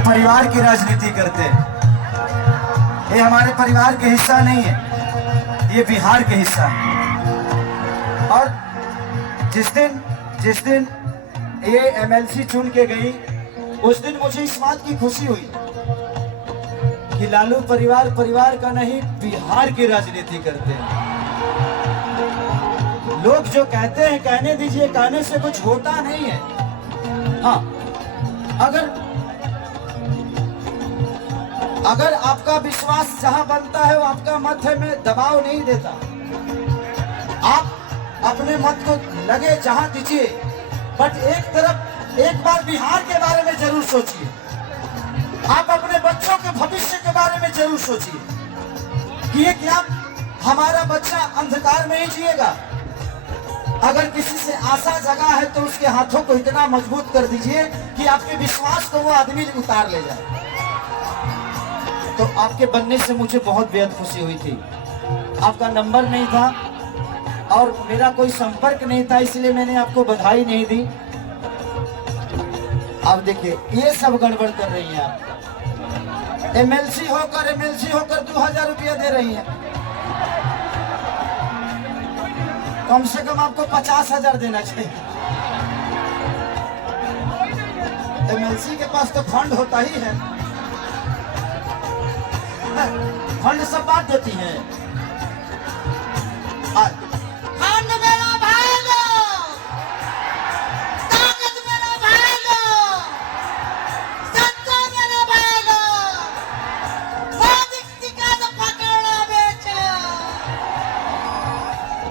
परिवार की राजनीति करते हैं। ये हमारे परिवार के हिस्सा नहीं है, ये बिहार के हिस्सा है। और जिस दिन ये एमएलसी चुन के गई, उस दिन मुझे इस बात की खुशी हुई कि लालू परिवार का नहीं, बिहार की राजनीति करते हैं। लोग जो कहते हैं कहने दीजिए, कहने से कुछ होता नहीं है। हाँ, अगर आपका विश्वास जहां बनता है वो आपका मत है, मैं दबाव नहीं देता। आप अपने मत को लगे जहां दीजिए, बट एक बार बिहार के बारे में जरूर सोचिए। आप अपने बच्चों के भविष्य के बारे में जरूर सोचिए कि ये क्या हमारा बच्चा अंधकार में ही जिएगा। अगर किसी से आशा जगा है तो उसके हाथों को इतना मजबूत कर दीजिए कि आपके विश्वास को वो आदमी उतार ले जाए। तो आपके बनने से मुझे बहुत बेहद खुशी हुई थी। आपका नंबर नहीं था और मेरा कोई संपर्क नहीं था, इसलिए मैंने आपको बधाई नहीं दी। अब देखिए, ये सब गड़बड़ कर रही हैं आप। एमएलसी होकर 2000 रुपया दे रही हैं। कम से कम आपको 50,000 देना चाहिए। एमएलसी के पास तो फंड होता ही है, फंड सब बात देती है। फंड मेरा भाई लो, ताकत मेरा भाई लो, सत्ता मेरा भाई लो, का तो पकड़ा बेचो,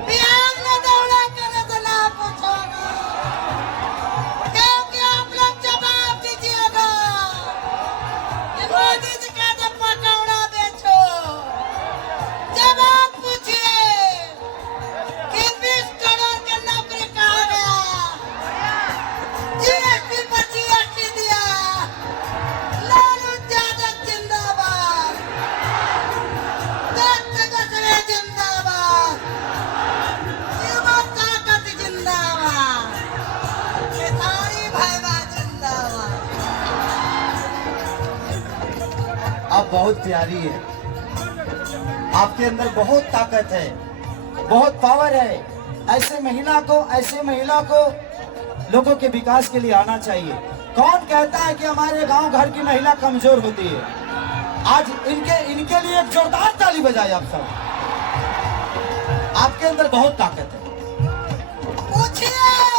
बिहार में दौड़ा करे तो ना पूछोगा, क्योंकि आप लोग जवाब दीजिएगा कि मोदी जी का तो पकौड़ा बेचो। जवाब पूछिए कि 20 करोड़ के नौकरी कहाँ गया, जीएसटी पर जीएसटी दिया, लालू यादव जिंदाबाद, देश तेजस्वी जिंदाबाद, युवा ताकत जिंदाबाद, खेसारी भाईवा जिंदाबाद। आप बहुत प्यारी है, आपके अंदर बहुत ताकत है, बहुत पावर है। ऐसे महिला को लोगों के विकास के लिए आना चाहिए। कौन कहता है कि हमारे गांव घर की महिला कमजोर होती है? आज इनके लिए एक जोरदार ताली बजाए आप सब। आपके अंदर बहुत ताकत है। पूछिए